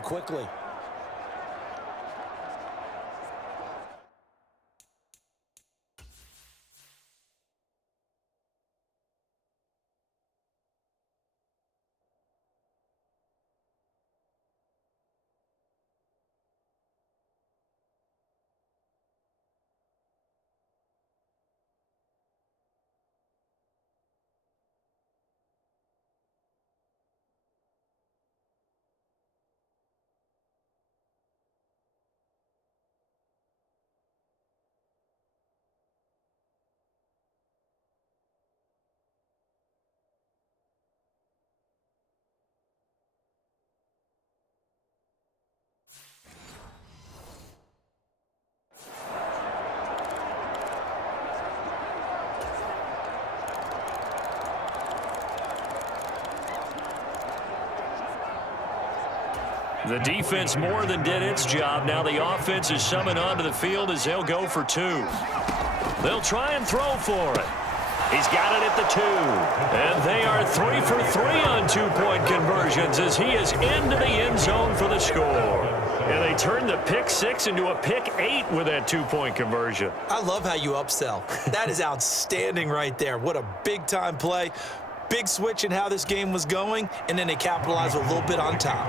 quickly. The defense more than did its job. Now the offense is summoned onto the field as they'll go for two. They'll try and throw for it. He's got it at the 2. And they are 3 for 3 on two-point conversions as he is into the end zone for the score. And they turned the pick 6 into a pick 8 with that two-point conversion. I love how you upsell. That is outstanding right there. What a big-time play. Big switch in how this game was going, and then they capitalized a little bit on top.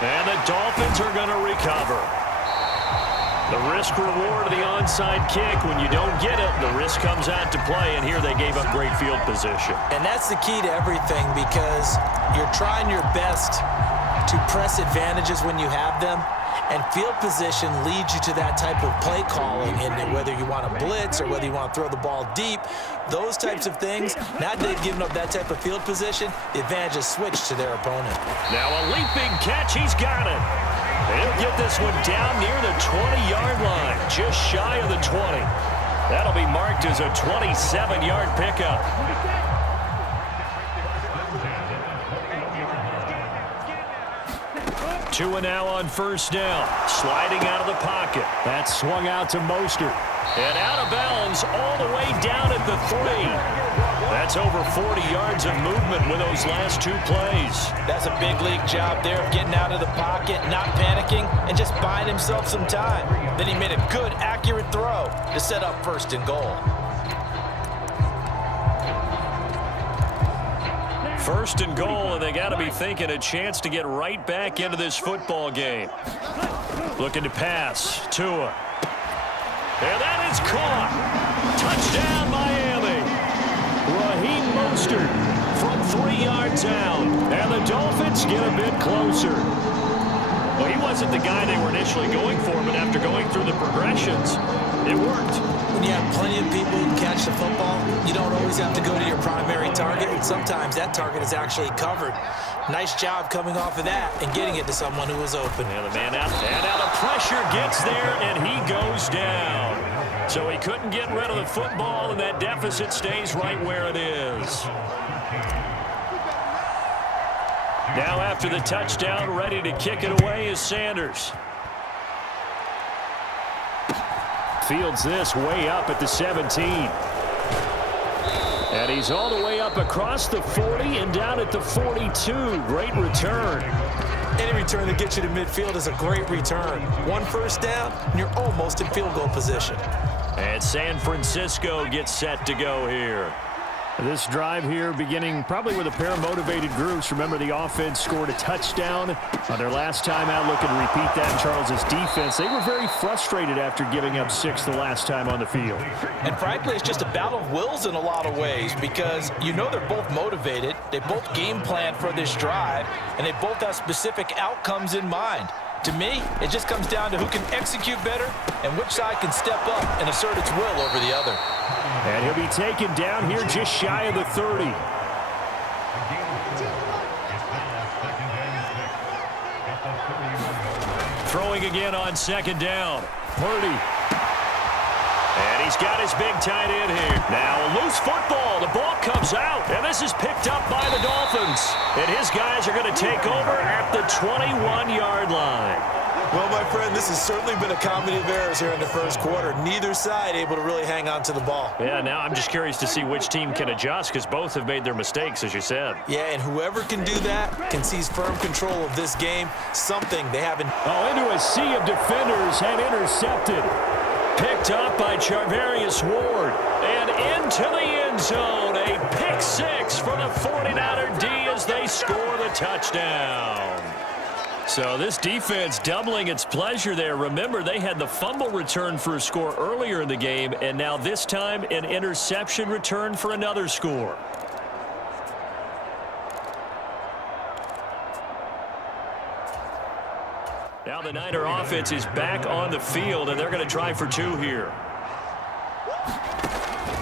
And the Dolphins are going to recover. The risk-reward of the onside kick. When you don't get it, the risk comes out to play, and here they gave up great field position. And that's the key to everything, because you're trying your best to press advantages when you have them, and field position leads you to that type of play calling, and whether you want to blitz or whether you want to throw the ball deep, those types of things. Now that they've given up that type of field position, the advantage is switched to their opponent. Now a leaping catch. He's got it. He'll get this one down near the 20-yard line, just shy of the 20. That'll be marked as a 27-yard pickup. 2 now on first down. Sliding out of the pocket. That swung out to Mostert. And out of bounds all the way down at the 3. That's over 40 yards of movement with those last 2 plays. That's a big league job there of getting out of the pocket, not panicking, and just buying himself some time. Then he made a good, accurate throw to set up first and goal. First and goal, and they got to be thinking a chance to get right back into this football game. Looking to pass. Tua. And that is caught. Touchdown, Miami. Raheem Mostert from 3 yards out. And the Dolphins get a bit closer. Well, he wasn't the guy they were initially going for, but after going through the progressions, it worked. When you have plenty of people who can catch the football, you don't always have to go to your primary target, and sometimes that target is actually covered. Nice job coming off of that and getting it to someone who was open. And the man out, and now the pressure gets there, and he goes down. So he couldn't get rid of the football, and that deficit stays right where it is. Now after the touchdown, ready to kick it away is Sanders. Fields this way up at the 17. And he's all the way up across the 40 and down at the 42. Great return. Any return that gets you to midfield is a great return. 1 first down, and you're almost in field goal position. And San Francisco gets set to go here. This drive here beginning probably with a pair of motivated groups. Remember, the offense scored a touchdown on their last time out. Looking to repeat that in Charles' defense. They were very frustrated after giving up 6 the last time on the field. And frankly, it's just a battle of wills in a lot of ways, because you know they're both motivated. They both game plan for this drive, and they both have specific outcomes in mind. To me, it just comes down to who can execute better and which side can step up and assert its will over the other. And he'll be taken down here just shy of the 30. Throwing again on second down. Purdy. And he's got his big tight end here. Now a loose football. The ball comes out, and this is picked up by the Dolphins. And his guys are going to take over at the 21-yard line. Well, my friend, this has certainly been a comedy of errors here in the first quarter. Neither side able to really hang on to the ball. Yeah, now I'm just curious to see which team can adjust because both have made their mistakes, as you said. Yeah, and whoever can do that can seize firm control of this game, something they haven't. Oh, into a sea of defenders and intercepted. Picked up by Charvarius Ward. And into the end zone. A pick six for the 49er D as they score the touchdown. So this defense doubling its pleasure there. Remember, they had the fumble return for a score earlier in the game, and now this time an interception return for another score. Now the Niner offense is back on the field, and they're going to try for two here.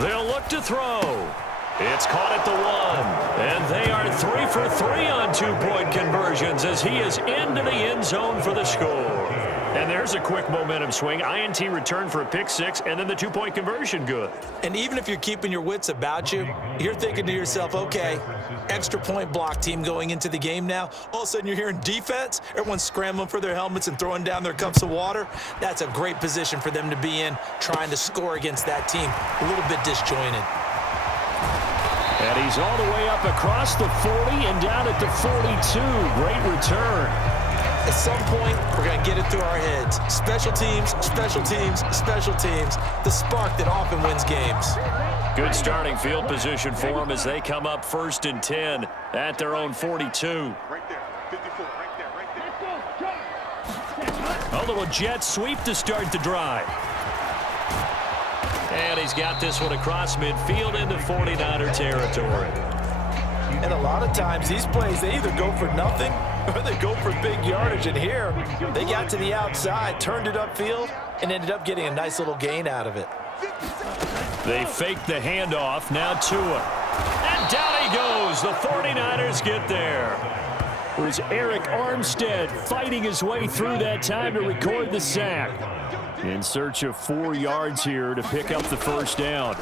They'll look to throw. It's caught at the one, and they are 3 for 3 on two-point conversions as he is into the end zone for the score. And there's a quick momentum swing. INT return for a pick six, and then the two-point conversion good. And even if you're keeping your wits about you, you're thinking to yourself, okay, extra point block team going into the game now. All of a sudden you're hearing defense. Everyone's scrambling for their helmets and throwing down their cups of water. That's a great position for them to be in, trying to score against that team. A little bit disjointed. And he's all the way up across the 40 and down at the 42. Great return. At some point, we're going to get it through our heads. Special teams, special teams, special teams. The spark that often wins games. Good starting field position for them as they come up 1st and 10 at their own 42. Right there, 54, right there. A little jet sweep to start the drive. And he's got this one across midfield into 49er territory. And a lot of times these plays, they either go for nothing or they go for big yardage. And here, they got to the outside, turned it upfield, and ended up getting a nice little gain out of it. They fake the handoff. Now Tua. And down he goes. The 49ers get there. It was Eric Armstead fighting his way through that time to record the sack. In search of 4 yards here to pick up the first down.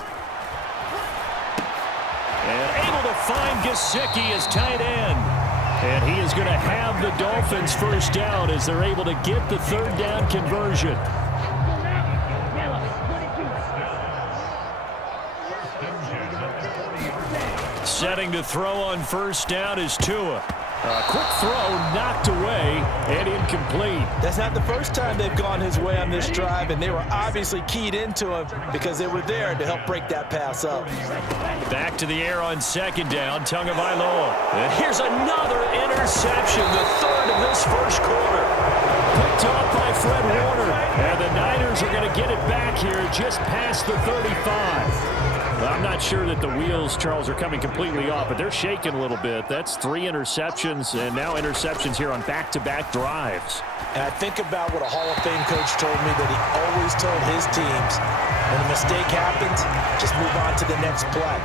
And able to find Gesicki as tight end. And he is going to have the Dolphins first down as they're able to get the third down conversion. Setting to throw on first down is Tua. A quick throw knocked away and incomplete. That's not the first time they've gone his way on this drive, and they were obviously keyed into him because they were there to help break that pass up. Back to the air on second down, Tagovailoa. And here's another interception, the third of this first quarter. Picked off by Fred Warner, and the Niners are going to get it back here just past the 35. I'm not sure that the wheels, Charles, are coming completely off, but they're shaking a little bit. That's 3 interceptions, and now interceptions here on back-to-back drives. And I think about what a Hall of Fame coach told me, that he always told his teams, when a mistake happens, just move on to the next play.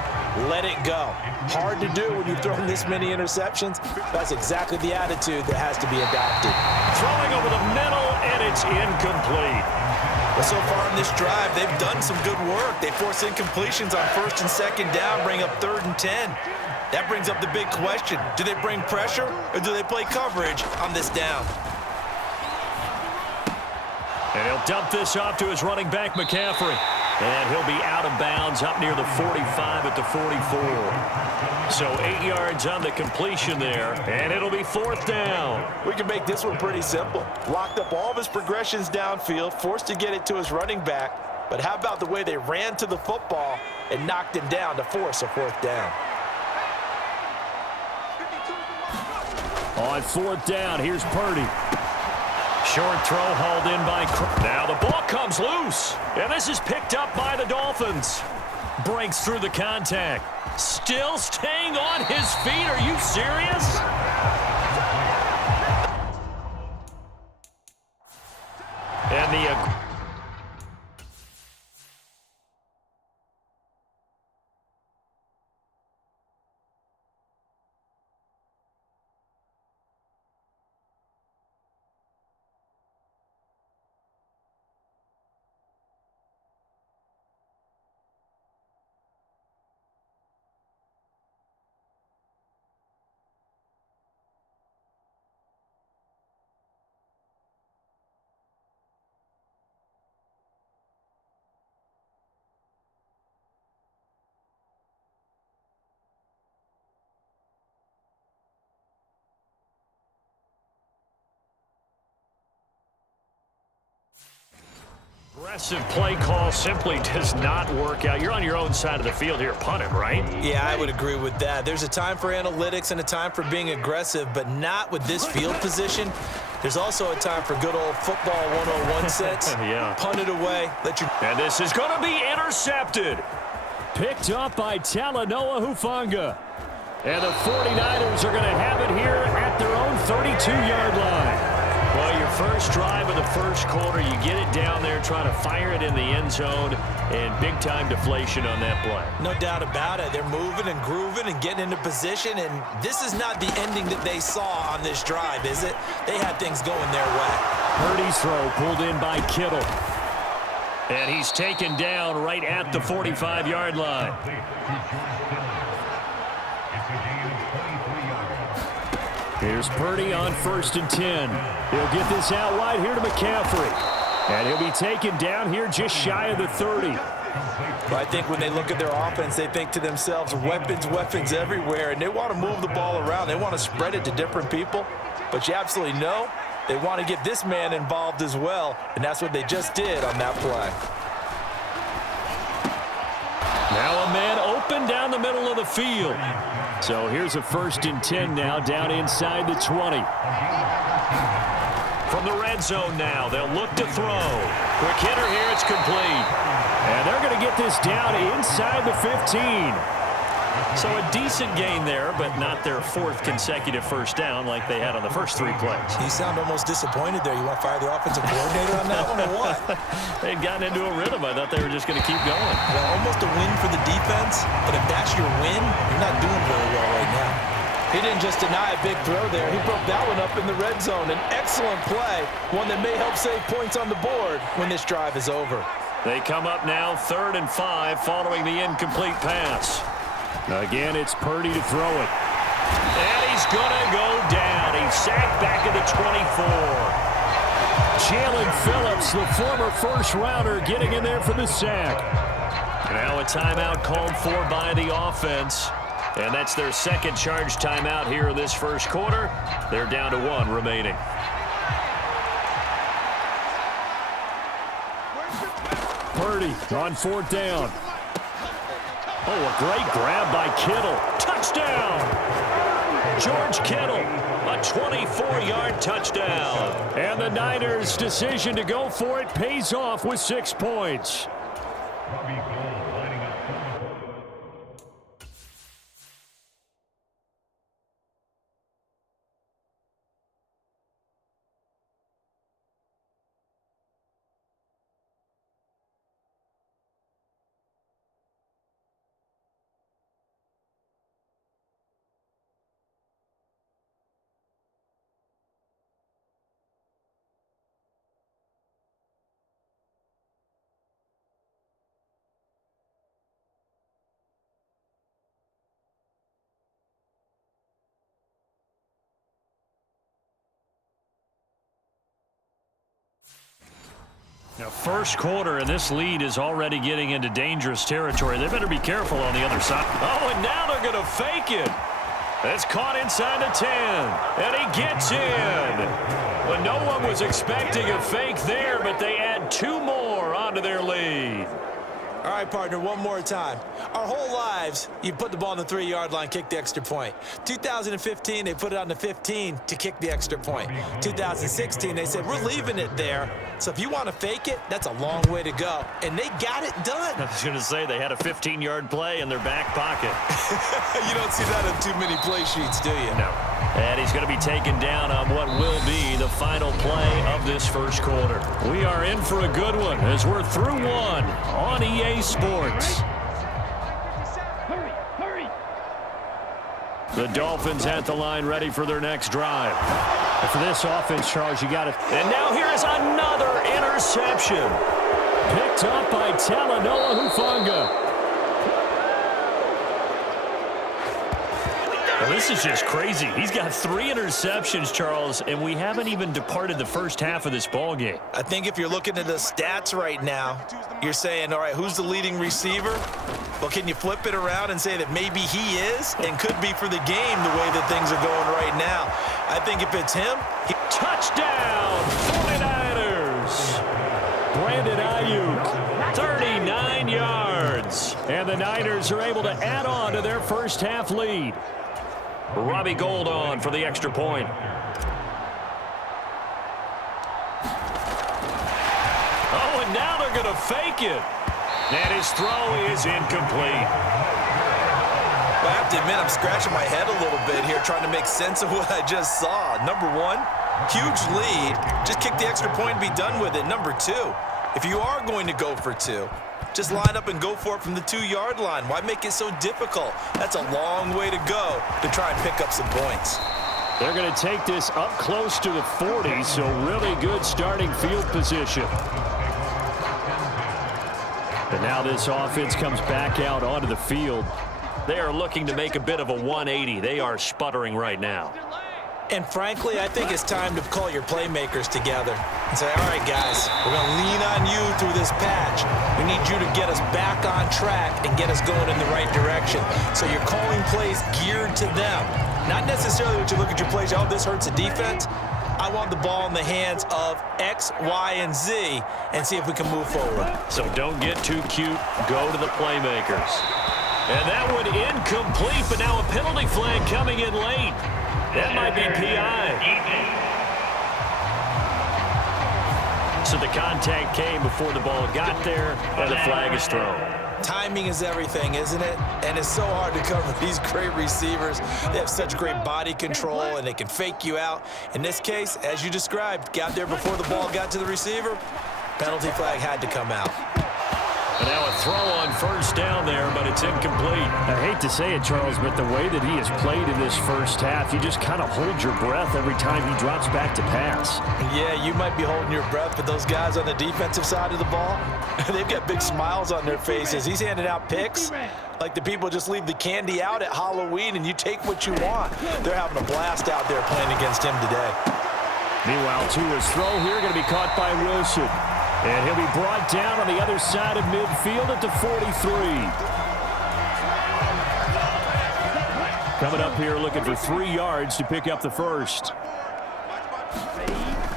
Let it go. Hard to do when you've thrown this many interceptions. That's exactly the attitude that has to be adopted. Throwing over the middle, and it's incomplete. Well, so far in this drive, they've done some good work. They force incompletions on 1st and 2nd down, bring up 3rd and 10. That brings up the big question. Do they bring pressure, or do they play coverage on this down? And he'll dump this off to his running back, McCaffrey. And he'll be out of bounds up near the 45 at the 44. So 8 yards on the completion there, and it'll be 4th down. We can make this one pretty simple. Locked up all of his progressions downfield, forced to get it to his running back. But how about the way they ran to the football and knocked him down to force a 4th down? On 4th down, here's Purdy. Short throw hauled in by now the ball comes loose, and this is picked up by the Dolphins. Breaks through the contact. Still staying on his feet. Are you serious? And the Aggressive play call simply does not work out. You're on your own side of the field here, punt it, right? Yeah, I would agree with that. There's a time for analytics and a time for being aggressive, but not with this field position. There's also a time for good old football 101 sense. Yeah. Punt it away. And this is going to be intercepted. Picked up by Talanoa Hufanga. And the 49ers are going to have it here at their own 32-yard line. Well, your first drive of the first quarter, you get it down there, trying to fire it in the end zone, and big-time deflation on that play. No doubt about it. They're moving and grooving and getting into position, and this is not the ending that they saw on this drive, is it? They had things going their way. Purdy's throw pulled in by Kittle. And he's taken down right at the 45-yard line. Here's Purdy on 1st and 10. He'll get this out wide here to McCaffrey. And he'll be taken down here just shy of the 30. But I think when they look at their offense, they think to themselves, weapons, weapons everywhere, and they want to move the ball around. They want to spread it to different people. But you absolutely know they want to get this man involved as well, and that's what they just did on that play. Now a man open down the middle of the field. So here's a 1st and 10 now, down inside the 20. From the red zone now, they'll look to throw. Quick hitter here, it's complete. And they're going to get this down inside the 15. So a decent gain there, but not their 4th consecutive first down like they had on the first 3 plays. You sound almost disappointed there. You want to fire the offensive coordinator on that one or what? They'd gotten into a rhythm. I thought they were just going to keep going. Well, almost a win for the defense, and if that's your win, you're not doing very well right now. He didn't just deny a big throw there. He broke that one up in the red zone. An excellent play, one that may help save points on the board when this drive is over. They come up now 3rd and 5 following the incomplete pass. Again, it's Purdy to throw it. And he's going to go down. He's sacked back at the 24. Jalen Phillips, the former first-rounder, getting in there for the sack. Now a timeout called for by the offense. And that's their 2nd charge timeout here in this first quarter. They're down to 1 remaining. Purdy on 4th down. Oh, a great grab by Kittle. Touchdown! George Kittle, a 24-yard touchdown. And the Niners' decision to go for it pays off with 6 points. Now, first quarter, and this lead is already getting into dangerous territory. They better be careful on the other side. Oh, and now they're going to fake it. That's caught inside the 10, and he gets in. Well, no one was expecting a fake there, but they add 2 more onto their lead. All right, partner, one more time. Our whole lives, you put the ball on the 3-yard line, kick the extra point. 2015, they put it on the 15 to kick the extra point. 2016, they said, we're leaving it there. So if you want to fake it, that's a long way to go. And they got it done. I was going to say, they had a 15-yard play in their back pocket. You don't see that on too many play sheets, do you? No. And he's going to be taken down on what will be the final play of this first quarter. We are in for a good one as we're through 1 on EA Sports. The Dolphins at the line ready for their next drive. And for this offense, Charles, you got it. And now here is another interception. Picked up by Talanoa Hufanga. Well, this is just crazy. He's got 3 interceptions, Charles, and we haven't even departed the first half of this ball game. I think if you're looking at the stats right now, you're saying, all right, who's the leading receiver? Well, can you flip it around and say that maybe he is and could be for the game the way that things are going right now? I think if it's him, Touchdown, 49ers! Brandon Ayuk. 39 yards. And the Niners are able to add on to their first half lead. Robbie Gould on for the extra point. Oh, and now they're going to fake it. And his throw is incomplete. I have to admit, I'm scratching my head a little bit here trying to make sense of what I just saw. Number one, huge lead. Just kick the extra point and be done with it. Number two, if you are going to go for two, just line up and go for it from the 2-yard line. Why make it so difficult? That's a long way to go to try and pick up some points. They're going to take this up close to the 40, so really good starting field position. And now this offense comes back out onto the field. They are looking to make a bit of a 180. They are sputtering right now. And frankly, I think it's time to call your playmakers together and say, all right, guys, we're going to lean on you through this patch. We need you to get us back on track and get us going in the right direction. So you're calling plays geared to them. Not necessarily what you look at your plays, oh, this hurts the defense. I want the ball in the hands of X, Y, and Z and see if we can move forward. So don't get too cute. Go to the playmakers. And that one incomplete, but now a penalty flag coming in late. That might be PI. So the contact came before the ball got there, and the flag is thrown. Timing is everything, isn't it? And it's so hard to cover these great receivers. They have such great body control, and they can fake you out. In this case, as you described, got there before the ball got to the receiver. Penalty flag had to come out. And now a throw on first down there, but it's incomplete. I hate to say it, Charles, but the way that he has played in this first half, you just kind of hold your breath every time he drops back to pass. Yeah, you might be holding your breath, but those guys on the defensive side of the ball, they've got big smiles on their faces. He's handing out picks like the people just leave the candy out at Halloween and you take what you want. They're having a blast out there playing against him today. Meanwhile, Tua's throw here going to be caught by Wilson. And he'll be brought down on the other side of midfield at the 43. Coming up here looking for 3 yards to pick up the first.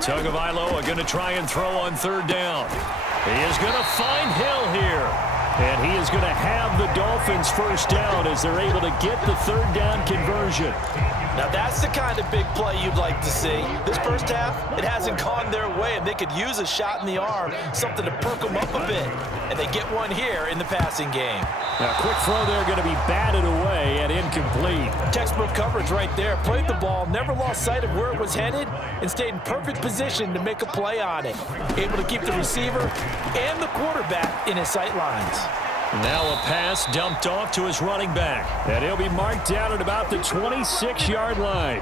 Tagovailoa going to try and throw on third down. He is going to find Hill here. And he is going to have the Dolphins first down as they're able to get the third down conversion. Now that's the kind of big play you'd like to see. This first half, it hasn't gone their way, and they could use a shot in the arm, something to perk them up a bit. And they get one here in the passing game. Now, quick throw there going to be batted away and incomplete. Textbook coverage right there. Played the ball, never lost sight of where it was headed, and stayed in perfect position to make a play on it. Able to keep the receiver and the quarterback in his sight lines. Now a pass dumped off to his running back. And he'll be marked down at about the 26-yard line.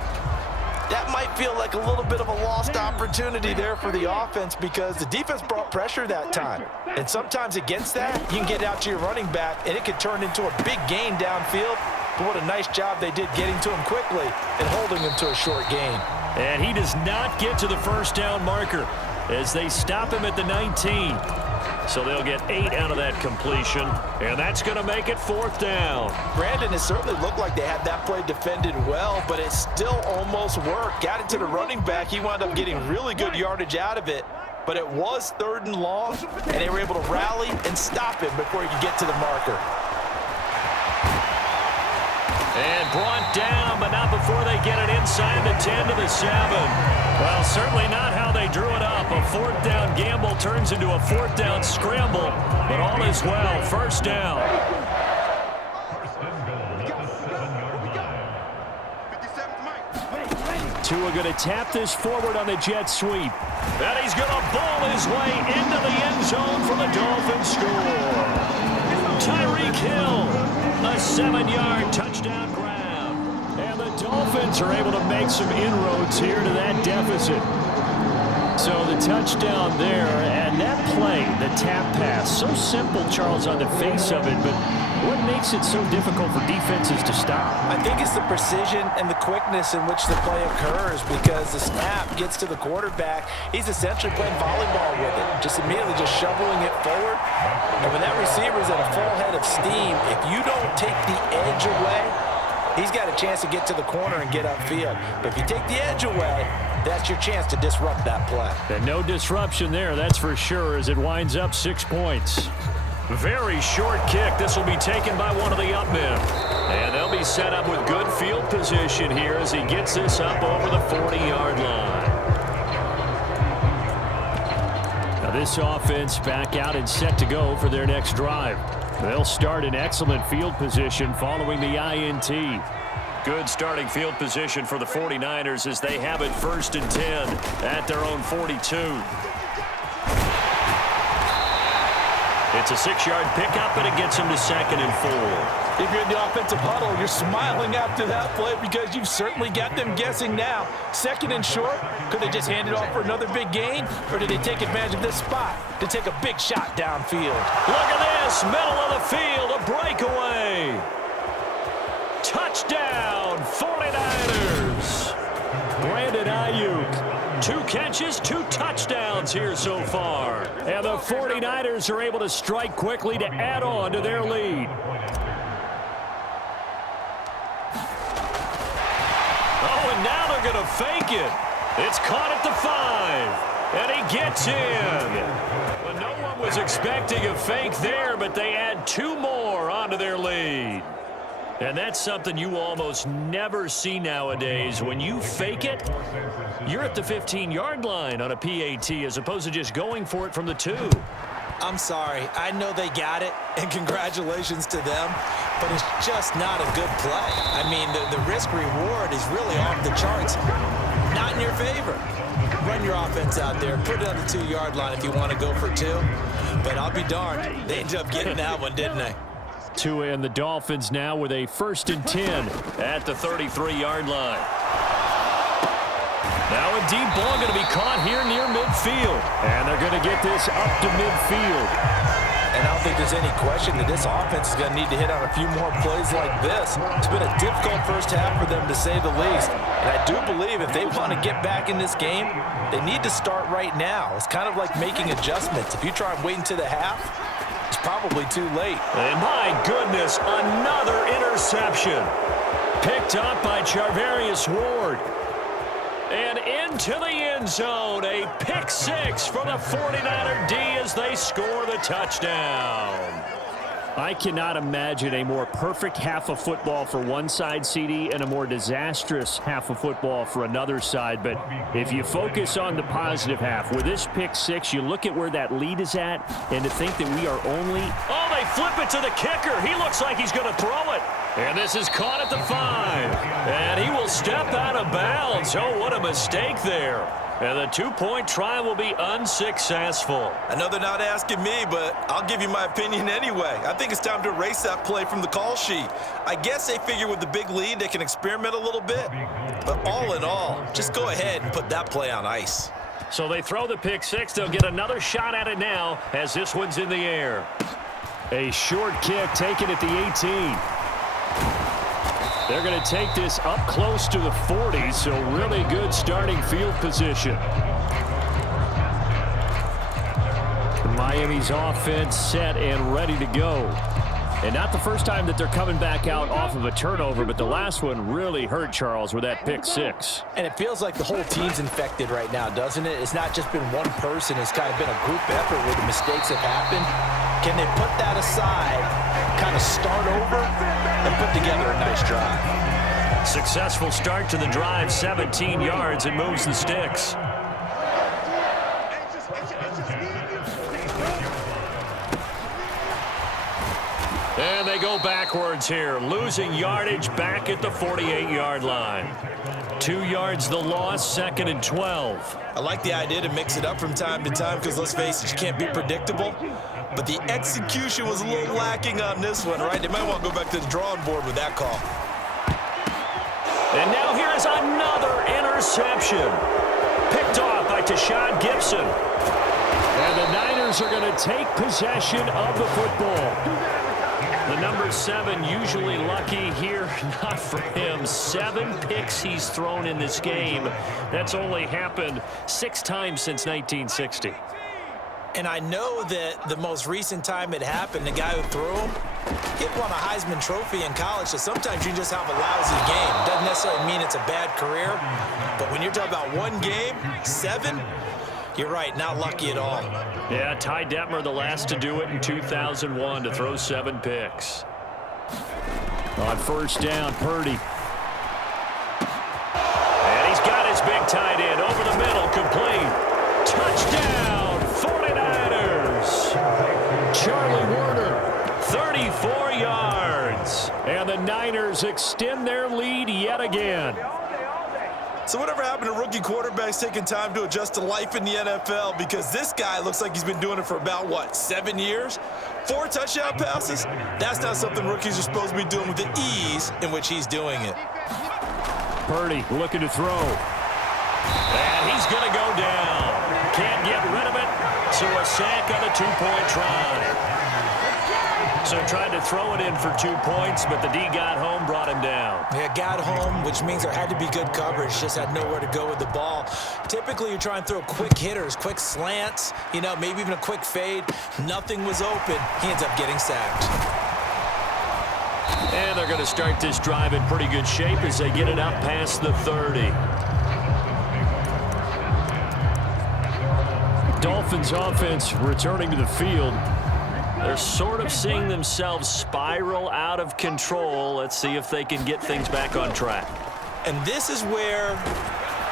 That might feel like a little bit of a lost opportunity there for the offense because the defense brought pressure that time. And sometimes against that, you can get out to your running back, and it could turn into a big gain downfield. But what a nice job they did getting to him quickly and holding him to a short gain. And he does not get to the first down marker as they stop him at the 19. So they'll get 8 out of that completion, and that's going to make it fourth down. Brandon, it certainly looked like they had that play defended well, but it still almost worked. Got it to the running back. He wound up getting really good yardage out of it, but it was 3rd and long, and they were able to rally and stop him before he could get to the marker. And brought down, but not before they get it inside the 10 to the 7. Well, certainly not how they drew it up. A 4th down gamble turns into a 4th down scramble, but all is well. First down. Tua going to tap this forward on the jet sweep. And he's going to ball his way into the end zone for the Dolphins score. Tyreek Hill. A 7-yard touchdown grab. And the Dolphins are able to make some inroads here to that deficit. So the touchdown there, and that play, the tap pass, so simple, Charles, on the face of it, but what makes it so difficult for defenses to stop? I think it's the precision and the quickness in which the play occurs because the snap gets to the quarterback. He's essentially playing volleyball with it, just immediately just shoveling it forward. And when that receiver is at a full head of steam, if you don't take the edge away, he's got a chance to get to the corner and get upfield. But if you take the edge away, that's your chance to disrupt that play. And no disruption there, that's for sure, as it winds up 6 points. Very short kick. This will be taken by one of the up men. And they'll be set up with good field position here as he gets this up over the 40-yard line. Now this offense back out and set to go for their next drive. They'll start in excellent field position following the INT. Good starting field position for the 49ers as they have it 1st and 10 at their own 42. It's a 6-yard pickup, and it gets him to 2nd and 4. If you're in the offensive huddle, you're smiling after that play because you've certainly got them guessing now. 2nd and short, could they just hand it off for another big gain, or did they take advantage of this spot to take a big shot downfield? Look at this, middle of the field, a breakaway. Touchdown, 49ers. Brandon Ayuk. 2 catches, 2 touchdowns here so far. And the 49ers are able to strike quickly to add on to their lead. Oh, and now they're going to fake it. It's caught at the 5. And he gets in. Well, no one was expecting a fake there, but they add 2 more onto their lead. And that's something you almost never see nowadays. When you fake it, you're at the 15-yard line on a PAT as opposed to just going for it from the 2. I'm sorry. I know they got it, and congratulations to them, but it's just not a good play. I mean, the risk-reward is really off the charts. Not in your favor. Run your offense out there. Put it on the 2-yard line if you want to go for 2. But I'll be darned. They ended up getting that one, didn't they? Tua and the Dolphins now with a 1st and 10 at the 33-yard line. Now a deep ball going to be caught here near midfield. And they're going to get this up to midfield. And I don't think there's any question that this offense is going to need to hit on a few more plays like this. It's been a difficult first half for them, to say the least. And I do believe if they want to get back in this game, they need to start right now. It's kind of like making adjustments. If you try and wait until the half, it's probably too late. And my goodness, another interception. Picked up by Charvarius Ward. And into the end zone, a pick 6 for the 49er D as they score the touchdown. I cannot imagine a more perfect half of football for one side, CD, and a more disastrous half of football for another side. But if you focus on the positive half, with this pick 6, you look at where that lead is at, and to think that we are only... Oh, they flip it to the kicker. He looks like he's going to throw it. And this is caught at the 5. And he will step out of bounds. Oh, what a mistake there. And the 2-point try will be unsuccessful. I know they're not asking me, but I'll give you my opinion anyway. I think it's time to erase that play from the call sheet. I guess they figure with the big lead they can experiment a little bit. But all in all, just go ahead and put that play on ice. So they throw the pick 6. They'll get another shot at it now as this one's in the air. A short kick taken at the 18. They're going to take this up close to the 40, so really good starting field position. Miami's offense set and ready to go. And not the first time that they're coming back out off of a turnover, but the last one really hurt, Charles, with that pick 6. And it feels like the whole team's infected right now, doesn't it? It's not just been one person. It's kind of been a group effort where the mistakes have happened. Can they put that aside, kind of start over, and put together a nice drive? Successful start to the drive, 17 yards, and moves the sticks. And they go backwards here, losing yardage back at the 48-yard line. 2 yards the loss, 2nd and 12. I like the idea to mix it up from time to time because, let's face it, you can't be predictable. But the execution was a little lacking on this one, right? They might want to go back to the drawing board with that call. And now here is another interception. Picked off by Tashawn Gibson. And the Niners are going to take possession of the football. The number 7 usually lucky here, not for him. 7 picks he's thrown in this game. That's only happened 6 times since 1960. And I know that the most recent time it happened, the guy who threw him He won a Heisman Trophy in college, so sometimes you just have a lousy game. Doesn't necessarily mean it's a bad career, but when you're talking about one game, 7, you're right, not lucky at all. Yeah, Ty Detmer, the last to do it in 2001, to throw 7 picks. On first down, Purdy. And he's got his big tight end over the middle, complete. Touchdown, 49ers. Charlie Warner, 34 yards. And the Niners extend their lead yet again. So whatever happened to rookie quarterbacks taking time to adjust to life in the NFL? Because this guy looks like he's been doing it for about, 7 years? 4 touchdown passes? That's not something rookies are supposed to be doing with the ease in which he's doing it. Purdy looking to throw. And he's going to go down. Can't get rid of it. So a sack on a 2-point try. So tried to throw it in for 2 points, but the D got home, brought him down. Yeah, got home, which means there had to be good coverage. Just had nowhere to go with the ball. Typically, you're trying to throw quick hitters, quick slants, maybe even a quick fade. Nothing was open. He ends up getting sacked. And they're going to start this drive in pretty good shape as they get it up past the 30. Dolphins offense returning to the field. They're sort of seeing themselves spiral out of control. Let's see if they can get things back on track. And this is where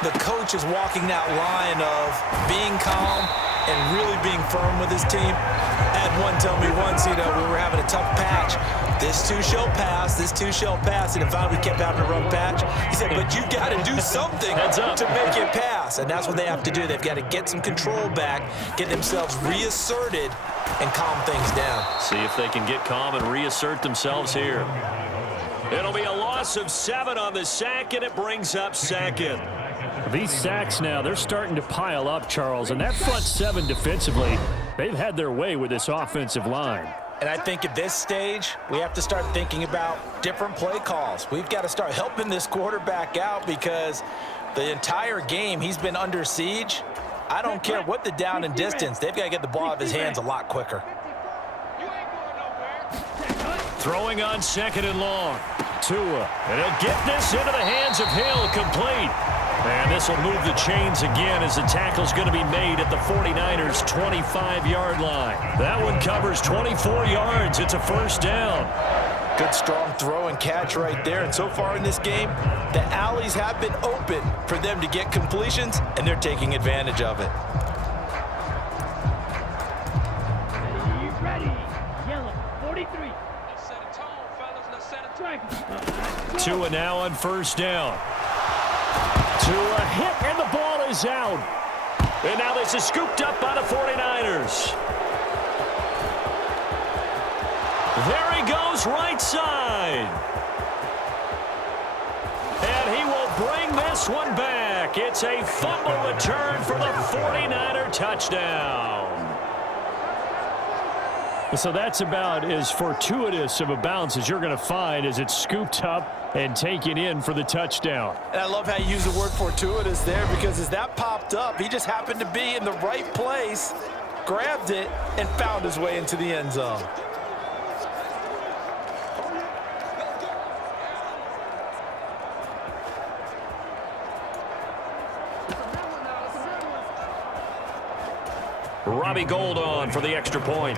the coach is walking that line of being calm and really being firm with his team. I had one tell me once, we were having a tough patch. This too shall pass, this too shall pass. And finally we kept having a rough patch. He said, but you've got to do something to make it pass. And that's what they have to do. They've got to get some control back, get themselves reasserted, and calm things down. See if they can get calm and reassert themselves here. It'll be a loss of 7 on the sack, and it brings up second. These sacks now, they're starting to pile up, Charles. And that front 7 defensively, they've had their way with this offensive line. And I think at this stage, we have to start thinking about different play calls. We've got to start helping this quarterback out because the entire game he's been under siege. I don't care what the down and distance. They've got to get the ball out of his hands a lot quicker. Throwing on 2nd and long. Tua. And he'll get this into the hands of Hill, complete. And this will move the chains again as the tackle's going to be made at the 49ers' 25-yard line. That one covers 24 yards. It's a first down. Good strong throw and catch right there. And so far in this game, the alleys have been open for them to get completions, and they're taking advantage of it. Ready. Yellow, 43. Let's set a tone, fellas. Let's set a track. Tua now on first down. Tua hit, and the ball is out. And now this is scooped up by the 49ers. There he goes, right side. And he will bring this one back. It's a fumble return for the 49er touchdown. So that's about as fortuitous of a bounce as you're going to find as it's scooped up and taken in for the touchdown. And I love how you use the word fortuitous there because as that popped up, he just happened to be in the right place, grabbed it, and found his way into the end zone. Robbie Gould on for the extra point.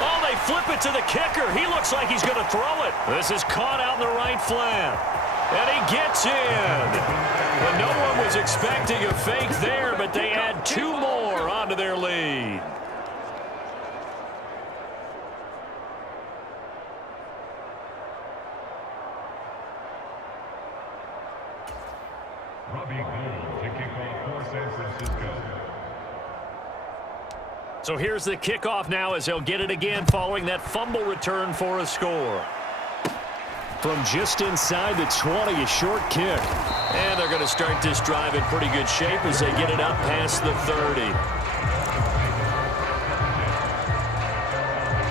Oh, they flip it to the kicker. He looks like he's going to throw it. This is caught out in the right flat. And he gets in. And no one was expecting a fake there, but they add 2 more onto their lead. So here's the kickoff now as they'll get it again following that fumble return for a score. From just inside the 20, a short kick. And they're going to start this drive in pretty good shape as they get it up past the 30.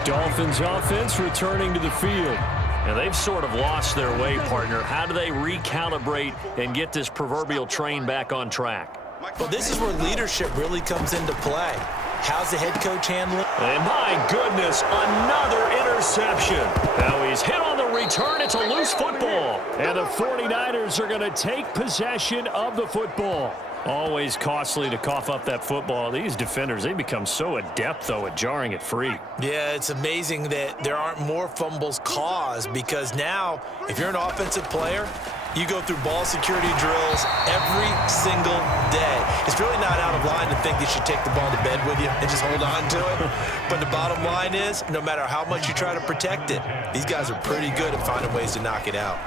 Dolphins offense returning to the field. And they've sort of lost their way, partner. How do they recalibrate and get this proverbial train back on track? Well, this is where leadership really comes into play. How's the head coach handling? And my goodness, another interception. Now he's hit on the return. It's a loose football. And the 49ers are going to take possession of the football. Always costly to cough up that football. These defenders, they become so adept, though, at jarring it free. Yeah, it's amazing that there aren't more fumbles caused, because now, if you're an offensive player, you go through ball security drills every single day. It's really not out of line to think that you take the ball to bed with you and just hold on to it. But the bottom line is, no matter how much you try to protect it, these guys are pretty good at finding ways to knock it out.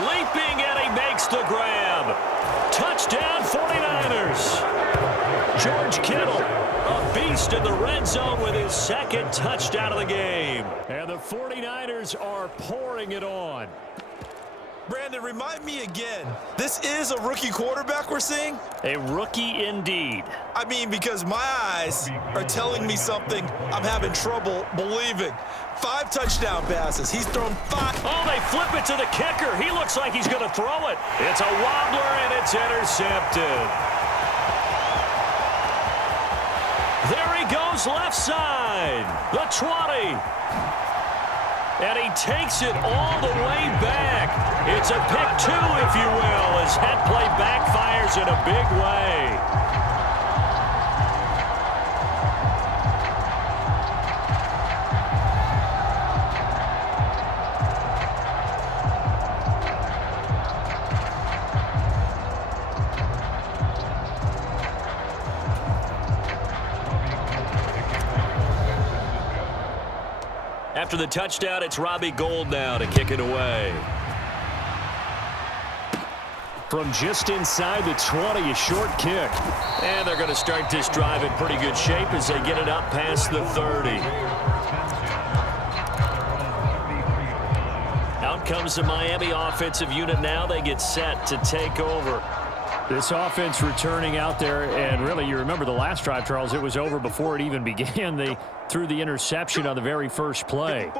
Leaping, and he makes the grab. Touchdown, 49ers. George Kittle, a beast in the red zone with his second touchdown of the game. And the 49ers are pouring it on. Brandon, remind me again, this is a rookie quarterback we're seeing? A rookie indeed. I mean, because my eyes are telling me something I'm having trouble believing. 5 touchdown passes. He's thrown 5. Oh, they flip it to the kicker. He looks like he's going to throw it. It's a wobbler, and it's intercepted. There he goes, left side. The 20. And he takes it all the way back. It's a pick 2, if you will, as that play backfires in a big way. After the touchdown, it's Robbie Gould now to kick it away. From just inside the 20, a short kick. And they're going to start this drive in pretty good shape as they get it up past the 30. Out comes the Miami offensive unit now. They get set to take over. This offense returning out there, and really, you remember the last drive, Charles, it was over before it even began. They threw the interception on the very first play.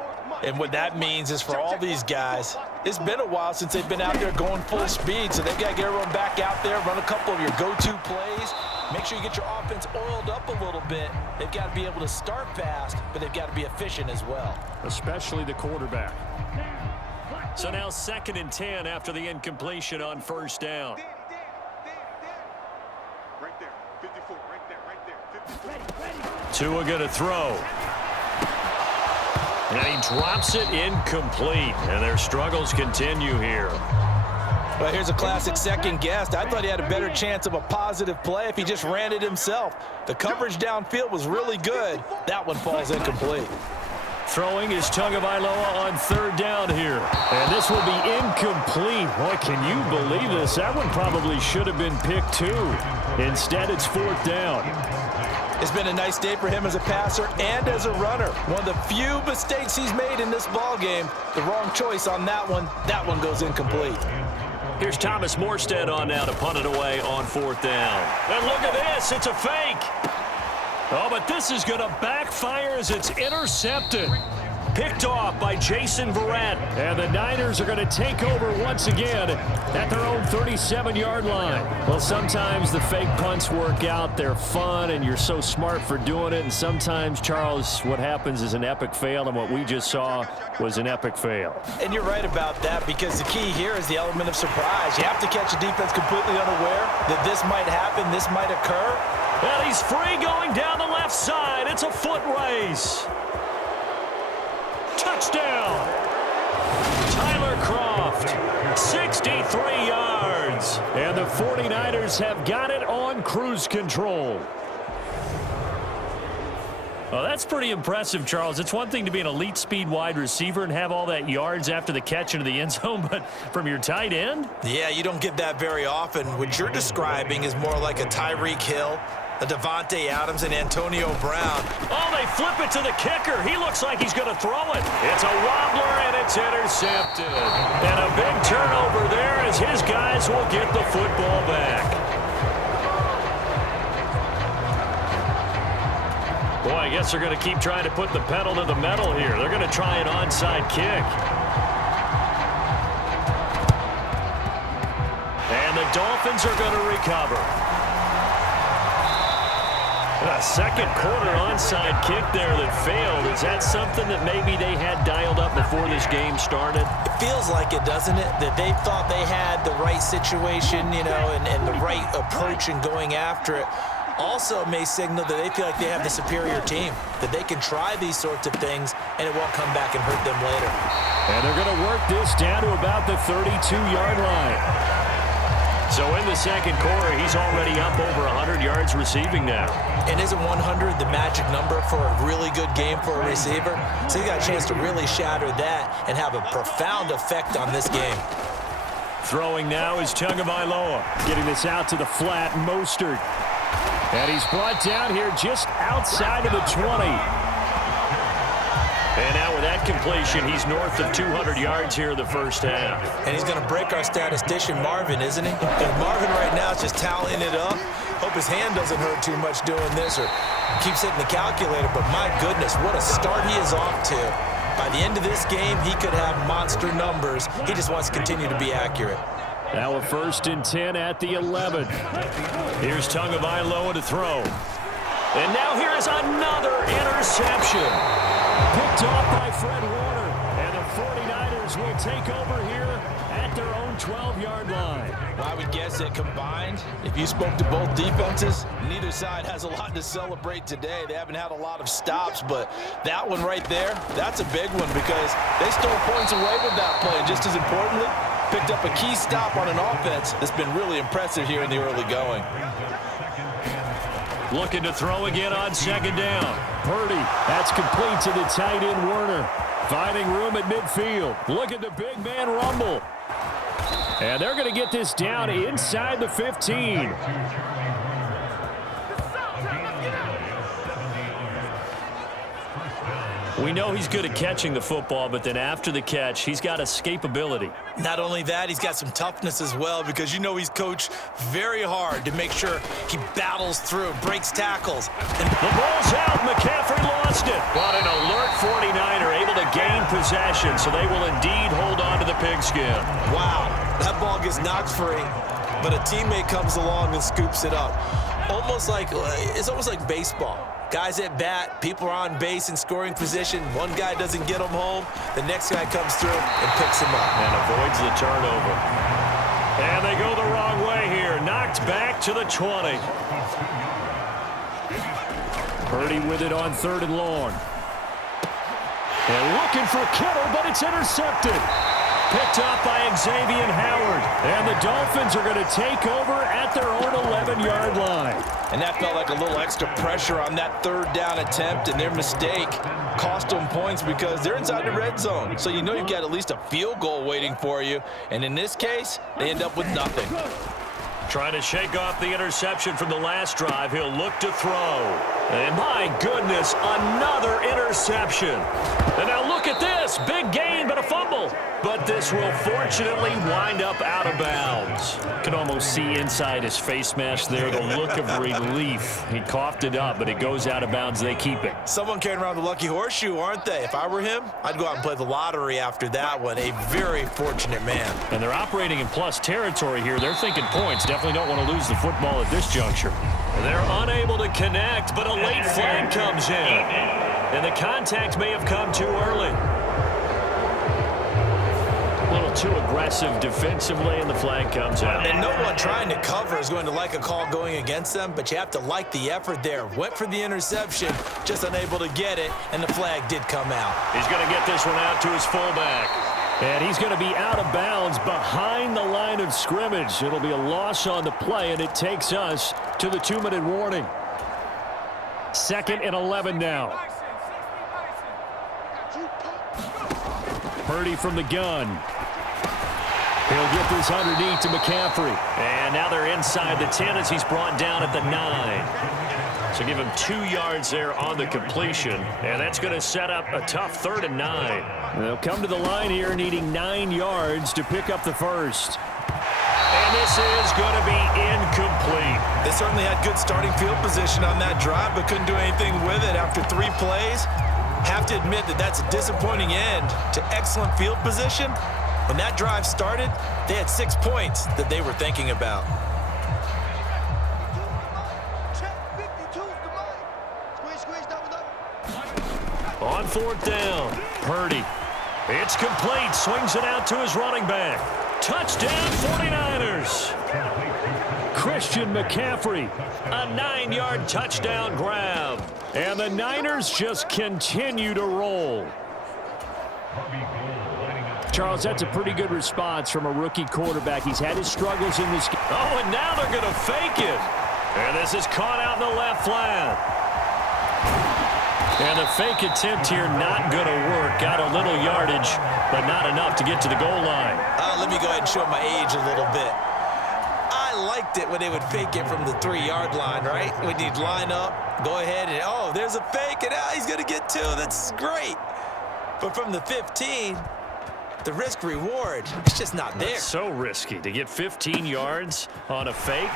And what that means is for all these guys, it's been a while since they've been out there going full speed, so they've got to get everyone back out there, run a couple of your go-to plays, make sure you get your offense oiled up a little bit. They've got to be able to start fast, but they've got to be efficient as well. Especially the quarterback. So now 2nd and 10 after the incompletion on first down. Right there, 54, right there, 54. Tua going to throw. And he drops it incomplete. And their struggles continue here. Well, here's a classic second guess. I thought he had a better chance of a positive play if he just ran it himself. The coverage downfield was really good. That one falls incomplete. Throwing is Tagovailoa on 3rd down here. And this will be incomplete. Boy, can you believe this? That one probably should have been picked 2. Instead, it's 4th down. It's been a nice day for him as a passer and as a runner. One of the few mistakes he's made in this ball game. The wrong choice on that one. That one goes incomplete. Here's Thomas Morstead on now to punt it away on 4th down. And look at this. It's a fake. Oh, but this is going to backfire as it's intercepted. Picked off by Jason Verrett. And the Niners are going to take over once again at their own 37-yard line. Well, sometimes the fake punts work out. They're fun, and you're so smart for doing it. And sometimes, Charles, what happens is an epic fail, and what we just saw was an epic fail. And you're right about that, because the key here is the element of surprise. You have to catch a defense completely unaware that this might happen, this might occur. And he's free going down the left side. It's a foot race. Touchdown. Tyler Kroft, 63 yards. And the 49ers have got it on cruise control. Well, that's pretty impressive, Charles. It's one thing to be an elite speed wide receiver and have all that yards after the catch into the end zone, but from your tight end? Yeah, you don't get that very often. What you're describing is more like a Tyreek Hill, a Devontae Adams, and Antonio Brown. Oh, they flip it to the kicker. He looks like he's going to throw it. It's a wobbler, and it's intercepted. And a big turnover there as his guys will get the football back. Boy, I guess they're going to keep trying to put the pedal to the metal here. They're going to try an onside kick. And the Dolphins are going to recover. A second quarter onside kick there that failed. Is that something that maybe they had dialed up before this game started? It feels like it, doesn't it? That they thought they had the right situation, you know, and the right approach in going after it. Also may signal that they feel like they have the superior team, that they can try these sorts of things and it won't come back and hurt them later. And they're going to work this down to about the 32-yard line. So in the second quarter, he's already up over 100 yards receiving now. And isn't 100 the magic number for a really good game for a receiver? So he got a chance to really shatter that and have a profound effect on this game. Throwing now is Tagovailoa. Getting this out to the flat, Mostert. And he's brought down here just outside of the 20. And now with that completion, he's north of 200 yards here in the first half. And he's going to break our statistician, Marvin, isn't he? And Marvin right now is just tallying it up. Hope his hand doesn't hurt too much doing this or keeps hitting the calculator. But my goodness, what a start he is off to. By the end of this game, he could have monster numbers. He just wants to continue to be accurate. Now a 1st and 10 at the 11. Here's Tagovailoa to throw. And now here is another interception. Picked off by Fred Warner. And the 49ers will take over here at their own 12-yard line. Well, I would guess that combined, if you spoke to both defenses, neither side has a lot to celebrate today. They haven't had a lot of stops, but that one right there, that's a big one because they stole points away with that play. And just as importantly, picked up a key stop on an offense that's been really impressive here in the early going. Looking to throw again on second down. Purdy, that's complete to the tight end Werner. Finding room at midfield. Look at the big man rumble. And they're going to get this down inside the 15. We know he's good at catching the football, but then after the catch, he's got escapability. Not only that, he's got some toughness as well because you know he's coached very hard to make sure he battles through, breaks tackles. And the ball's out. McCaffrey lost it. But an alert 49er able to gain possession, so they will indeed hold on to the pigskin. Wow, that ball gets knocked free, but a teammate comes along and scoops it up. It's almost like baseball. Guys at bat, people are on base in scoring position. One guy doesn't get him home. The next guy comes through and picks him up. And avoids the turnover. And they go the wrong way here. Knocked back to the 20. Purdy with it on 3rd and long. And looking for Kittle, but it's intercepted. Picked up by Xavier Howard. And the Dolphins are going to take over at their own 11-yard line. And that felt like a little extra pressure on that 3rd down attempt, and their mistake cost them points because they're inside the red zone. So you know you've got at least a field goal waiting for you. And in this case, they end up with nothing. Trying to shake off the interception from the last drive. He'll look to throw. And my goodness, another interception. And now look at this. Big gain, but a fumble. But this will fortunately wind up out of bounds. Can almost see inside his face mask there the look of relief. He coughed it up, but it goes out of bounds. They keep it. Someone carrying around the lucky horseshoe, aren't they? If I were him, I'd go out and play the lottery after that one. A very fortunate man. And they're operating in plus territory here. They're thinking points. Definitely don't want to lose the football at this juncture. They're unable to connect, but a late flag comes in. And the contact may have come too early. A little too aggressive defensively, and the flag comes out. And no one trying to cover is going to like a call going against them, but you have to like the effort there. Went for the interception, just unable to get it, and the flag did come out. He's going to get this one out to his fullback. And he's going to be out of bounds behind the line of scrimmage. It'll be a loss on the play, and it takes us to the 2-minute warning. 2nd and 11 now. Purdy from the gun. He'll get this underneath to McCaffrey. And now they're inside the 10 as he's brought down at the 9. So give him 2 yards there on the completion. And that's going to set up a tough 3rd and 9. They'll come to the line here needing 9 yards to pick up the first. And this is going to be incomplete. They certainly had good starting field position on that drive, but couldn't do anything with it after 3 plays. Have to admit that that's a disappointing end to excellent field position. When that drive started, they had 6 points that they were thinking about. 4th down. Purdy. It's complete. Swings it out to his running back. Touchdown 49ers. Christian McCaffrey. A 9-yard touchdown grab. And the Niners just continue to roll. Charles, that's a pretty good response from a rookie quarterback. He's had his struggles in this game. Oh, and now they're going to fake it. And this is caught out in the left flat. And the fake attempt here not going to work. Got a little yardage, but not enough to get to the goal line. Let me go ahead and show my age a little bit. I liked it when they would fake it from the 3-yard line, right? When you'd line up, go ahead and, oh, there's a fake, and he's going to get 2. That's great. But from the 15, the risk-reward, it's just not there. That's so risky to get 15 yards on a fake.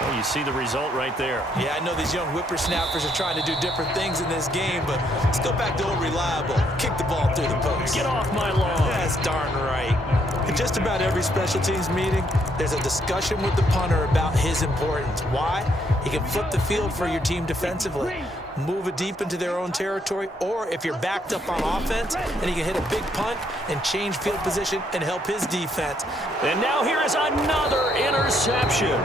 Well, you see the result right there. Yeah, I know these young whippersnappers are trying to do different things in this game, but let's go back to old reliable. Kick the ball through the post. Get off my lawn. That's darn right. In just about every special teams meeting, there's a discussion with the punter about his importance. Why? He can flip the field for your team defensively, move it deep into their own territory, or if you're backed up on offense, then he can hit a big punt and change field position and help his defense. And now here is another interception.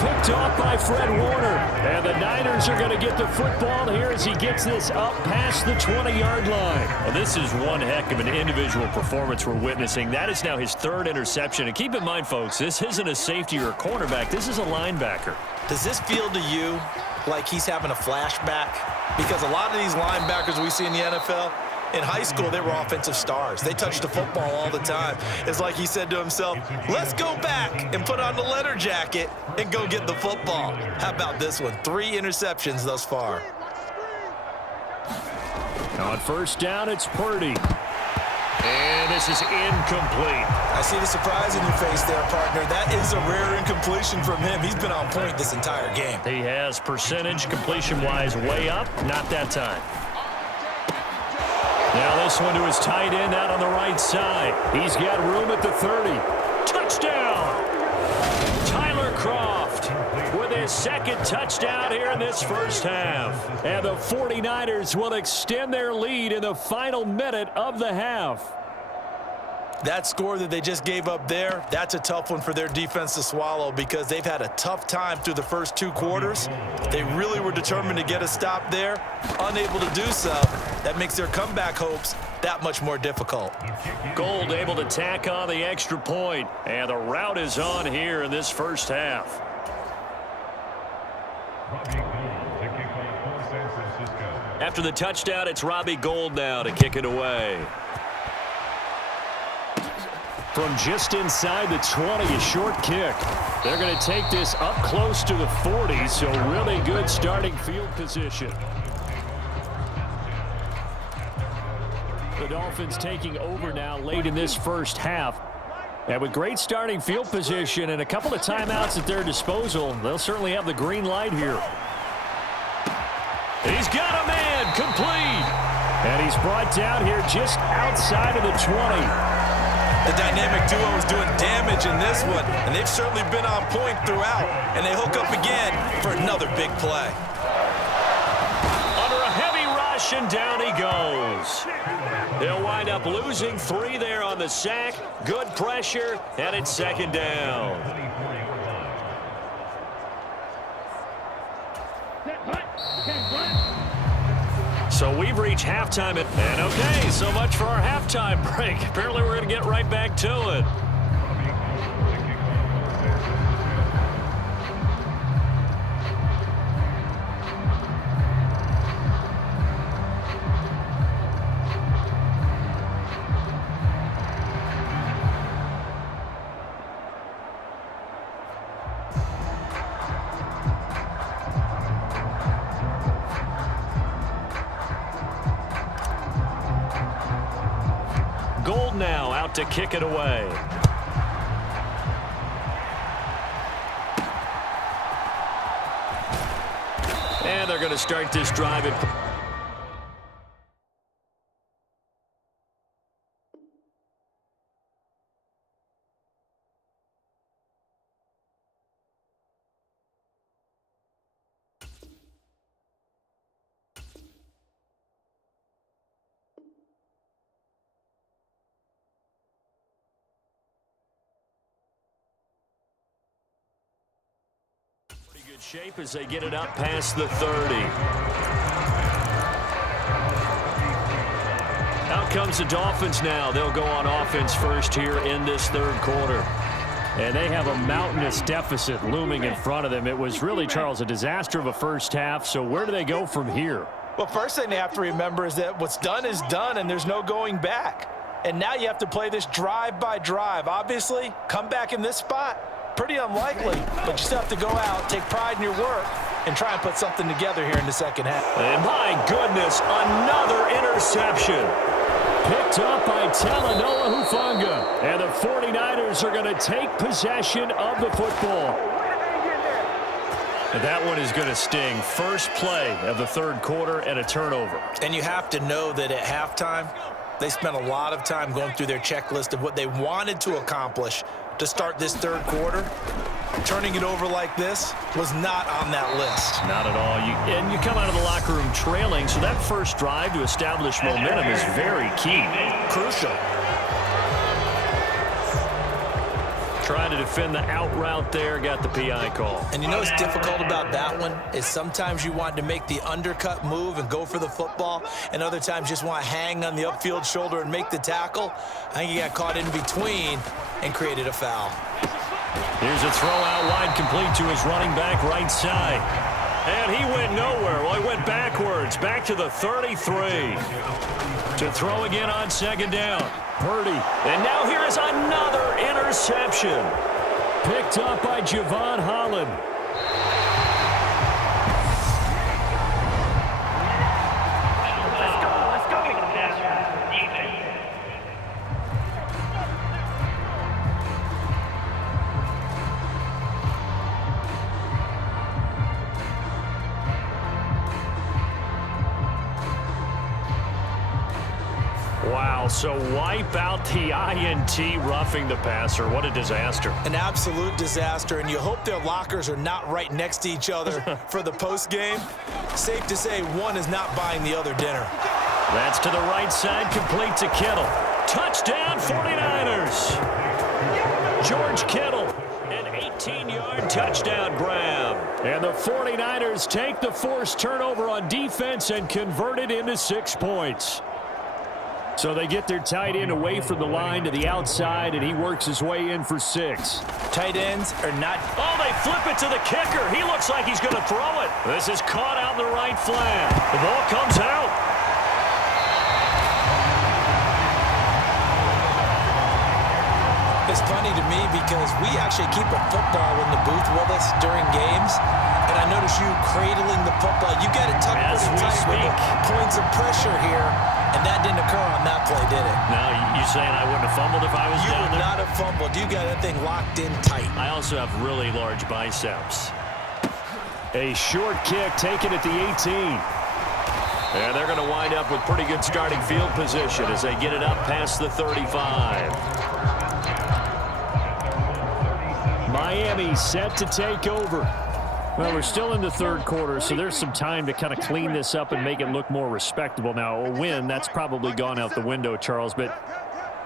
Picked off by Fred Warner. And the Niners are going to get the football here as he gets this up past the 20-yard line. Well, this is one heck of an individual performance we're witnessing. That is now his 3rd interception. And keep in mind, folks, this isn't a safety or a cornerback. This is a linebacker. Does this feel to you like he's having a flashback? Because a lot of these linebackers we see in the NFL, in high school, they were offensive stars. They touched the football all the time. It's like he said to himself, let's go back and put on the leather jacket and go get the football. How about this one? 3 interceptions thus far. On 1st down, it's Purdy. And this is incomplete. I see the surprise in your face there, partner. That is a rare incompletion from him. He's been on point this entire game. He has percentage completion-wise way up. Not that time. Now this one to his tight end out on the right side. He's got room at the 30. Touchdown! Tyler Croft with his 2nd touchdown here in this first half. And the 49ers will extend their lead in the final minute of the half. That score that they just gave up there, that's a tough one for their defense to swallow because they've had a tough time through the first 2 quarters. They really were determined to get a stop there, unable to do so. That makes their comeback hopes that much more difficult. Gold able to tack on the extra point, and the route is on here in this first half. After the touchdown, it's Robbie Gould now to kick it away. From just inside the 20, a short kick. They're going to take this up close to the 40, so really good starting field position. The Dolphins taking over now late in this first half. And with great starting field position and a couple of timeouts at their disposal, they'll certainly have the green light here. He's got a man, complete. And he's brought down here just outside of the 20. The dynamic duo is doing damage in this one, and they've certainly been on point throughout, and they hook up again for another big play. Under a heavy rush, and down he goes. They'll wind up losing 3 there on the sack. Good pressure, and it's 2nd down. So we've reached halftime. And okay, so much for our halftime break. Apparently we're going to get right back to it. Gold now out to kick it away. And they're going to start this drive in good shape as they get it up past the 30. Out comes the Dolphins now. They'll go on offense first here in this third quarter. And they have a mountainous deficit looming in front of them. It was really, Charles, a disaster of a first half. So where do they go from here? Well, first thing they have to remember is that what's done is done, and there's no going back. And now you have to play this drive by drive. Obviously, come back in this spot, pretty unlikely. But you still have to go out, take pride in your work, and try and put something together here in the second half. And my goodness, another interception. Picked up by Talanoa Hufanga. And the 49ers are going to take possession of the football. And that one is going to sting. First play of the third quarter and a turnover. And you have to know that at halftime, they spent a lot of time going through their checklist of what they wanted to accomplish to start this third quarter. Turning it over like this was not on that list. Not at all. And you come out of the locker room trailing, so that first drive to establish momentum is very key. Crucial. Trying to defend the out route there, got the PI call. And you know what's difficult about that one is sometimes you want to make the undercut move and go for the football, and other times just want to hang on the upfield shoulder and make the tackle. I think he got caught in between and created a foul. Here's a throw out wide, complete to his running back right side. And he went nowhere. Well, he went backwards, back to the 33. To throw again on second down. Purdy. And now here is another interception. Picked up by Javon Holland. Wow, so wipe out the INT roughing the passer. What a disaster. An absolute disaster, and you hope their lockers are not right next to each other for the postgame. Safe to say one is not buying the other dinner. That's to the right side, complete to Kittle. Touchdown, 49ers. George Kittle, an 18-yard touchdown grab. And the 49ers take the forced turnover on defense and convert it into 6 points. So they get their tight end away from the line to the outside, and he works his way in for 6. Tight ends are not... Oh, they flip it to the kicker. He looks like he's going to throw it. This is caught out in the right flat. The ball comes out. It's funny to me because we actually keep a football in the booth with us during games, and I notice you cradling the football. You got it tucked pretty tight with the points of pressure here, and that didn't occur on that play, did it? Now, you saying I wouldn't have fumbled if I was You down would there? not have fumbled. You got that thing locked in tight. I also have really large biceps. A short kick taken at the 18. And they're going to wind up with pretty good starting field position as they get it up past the 35. Miami set to take over. Well, we're still in the third quarter, so there's some time to kind of clean this up and make it look more respectable. Now, a win, that's probably gone out the window, Charles, but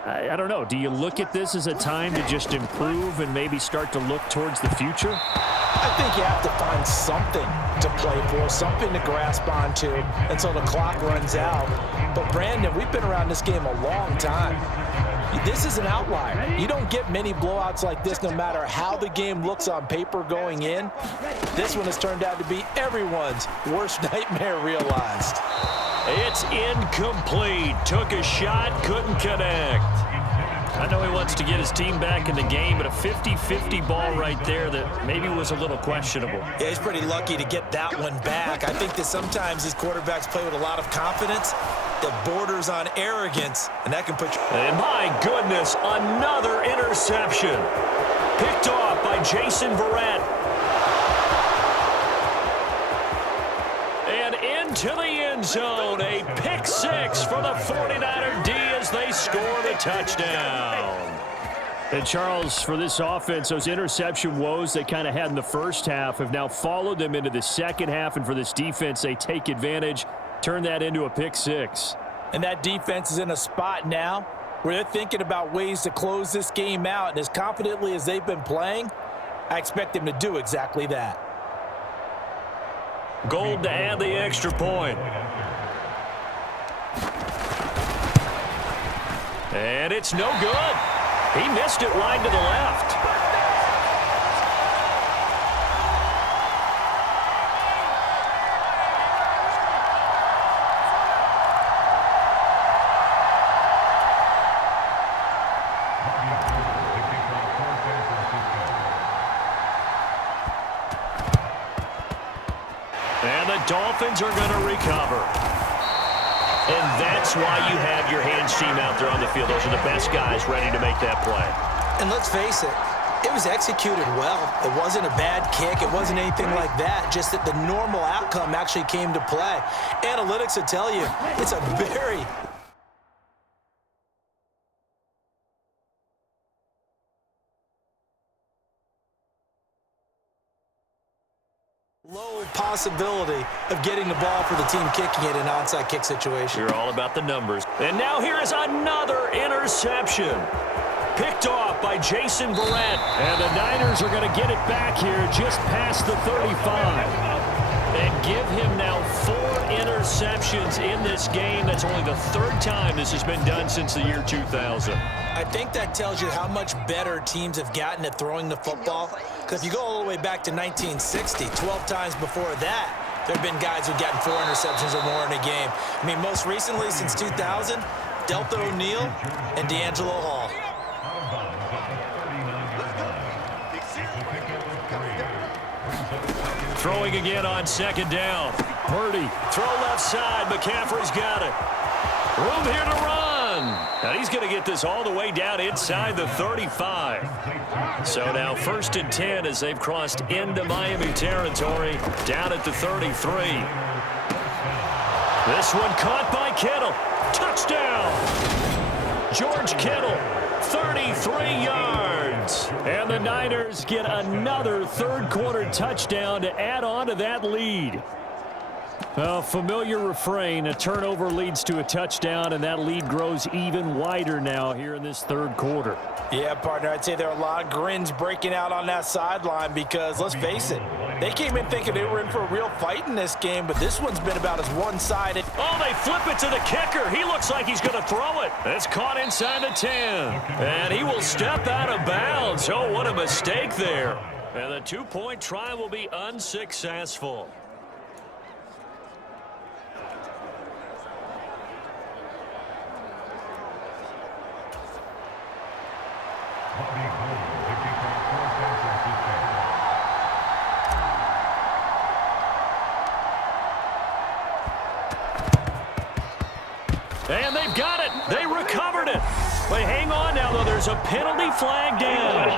I don't know. Do you look at this as a time to just improve and maybe start to look towards the future? I think you have to find something to play for, something to grasp onto until the clock runs out. But, Brandon, we've been around this game a long time. This is an outlier. You don't get many blowouts like this no matter how the game looks on paper going in. This one has turned out to be everyone's worst nightmare realized. It's incomplete. Took a shot, couldn't connect. I know he wants to get his team back in the game, but a 50-50 ball right there that maybe was a little questionable. Yeah, he's pretty lucky to get that one back. I think that sometimes these quarterbacks play with a lot of confidence that borders on arrogance, and that can put you... And my goodness, another interception. Picked off by Jason Verrett. And into the end zone, a pick six for the 49er D as they score the touchdown. And Charles, for this offense, those interception woes they kind of had in the first half have now followed them into the second half, and for this defense, they take advantage, turn that into a pick six. And that defense is in a spot now where they're thinking about ways to close this game out, and as confidently as they've been playing, I expect them to do exactly that. Gold to add the extra point. And it's no good. He missed it wide to the left. And the Dolphins are going to recover. And that's why you have your hands team out there on the field. Those are the best guys ready to make that play. And let's face it, it was executed well. It wasn't a bad kick. It wasn't anything like that. Just that the normal outcome actually came to play. Analytics will tell you it's a very low possibility of getting the ball for the team kicking it in an onside kick situation. You're all about the numbers. And now here is another interception. Picked off by Jason Barrett. And the Niners are going to get it back here just past the 35. And give him now 4 interceptions in this game. That's only the 3rd time this has been done since the year 2000. I think that tells you how much better teams have gotten at throwing the football. Because if you go all the way back to 1960, 12 times before that, there have been guys who've gotten 4 interceptions or more in a game. I mean, most recently, since 2000, Delta O'Neal and D'Angelo Hall. Throwing again on 2nd down. Purdy, throw left side. McCaffrey's got it. Room here to run. And he's going to get this all the way down inside the 35. So now 1st and 10 as they've crossed into Miami territory, down at the 33. This one caught by Kittle. Touchdown. George Kittle, 33 yards. And the Niners get another 3rd quarter touchdown to add on to that lead. A familiar refrain, a turnover leads to a touchdown, and that lead grows even wider now here in this 3rd quarter. Yeah, partner, I'd say there are a lot of grins breaking out on that sideline because, let's face it, they came in thinking they were in for a real fight in this game, but this one's been about as one-sided. Oh, they flip it to the kicker. He looks like he's going to throw it. It's caught inside the 10. And he will step out of bounds. Oh, what a mistake there. And the 2-point try will be unsuccessful. And they've got it. They recovered it. But hang on now, though. There's a penalty flag down.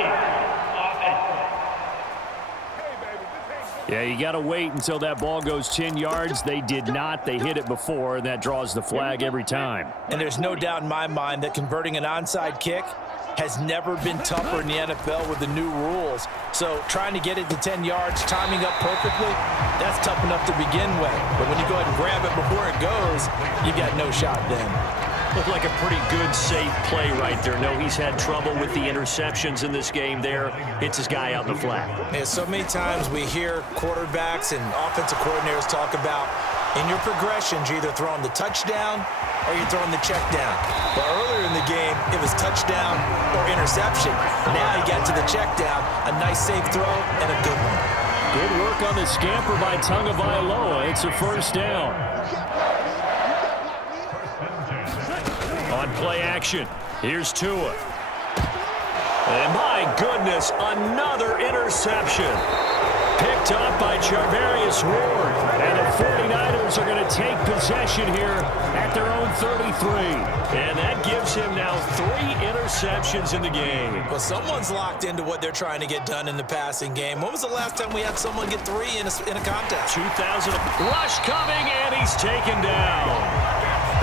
Yeah, you got to wait until that ball goes 10 yards. They did not. They hit it before, and that draws the flag every time. And there's no doubt in my mind that converting an onside kick has never been tougher in the NFL with the new rules. So trying to get it to 10 yards, timing up perfectly, that's tough enough to begin with. But when you go ahead and grab it before it goes, you got no shot then. Looked like a pretty good, safe play right there. No, he's had trouble with the interceptions in this game there. Hits his guy out in the flat. Yeah, so many times we hear quarterbacks and offensive coordinators talk about in your progressions, you're either throwing the touchdown or you're throwing the check down. But earlier in the game, it was touchdown or interception. Now you got to the check down, a nice safe throw, and a good one. Good work on the scamper by Tagovailoa. It's a 1st down. On play action, here's Tua. And my goodness, another interception. Picked up by Charvarius Ward. And the 49ers are going to take possession here at their own 33. And that gives him now 3 interceptions in the game. Well, someone's locked into what they're trying to get done in the passing game. When was the last time we had someone get 3 in a contest? 2000. Rush coming, and he's taken down.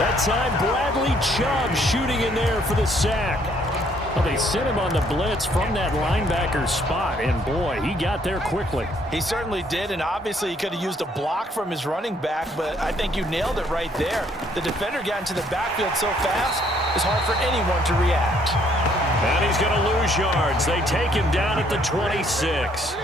That time, Bradley Chubb shooting in there for the sack. Well, they sent him on the blitz from that linebacker spot, and boy, he got there quickly. He certainly did, and obviously he could have used a block from his running back, but I think you nailed it right there. The defender got into the backfield so fast, it's hard for anyone to react. And he's going to lose yards. They take him down at the 26.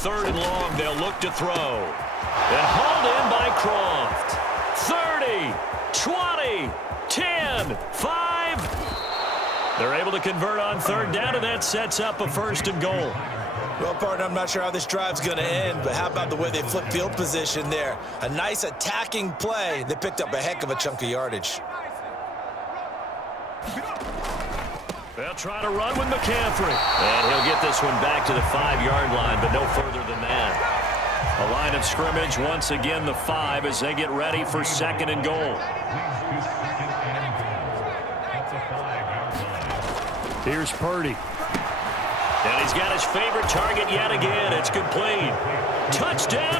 3rd and long. They'll look to throw. And hauled in by Croft. 30, 20, 10, 5. They're able to convert on 3rd down, and that sets up a 1st and goal. Well, partner, I'm not sure how this drive's going to end, but how about the way they flip field position there? A nice attacking play. They picked up a heck of a chunk of yardage. They'll try to run with McCaffrey. And he'll get this one back to the 5-yard line, but no further than that. A line of scrimmage, once again the 5 as they get ready for 2nd and goal. Here's Purdy. And he's got his favorite target yet again. It's complete. Touchdown.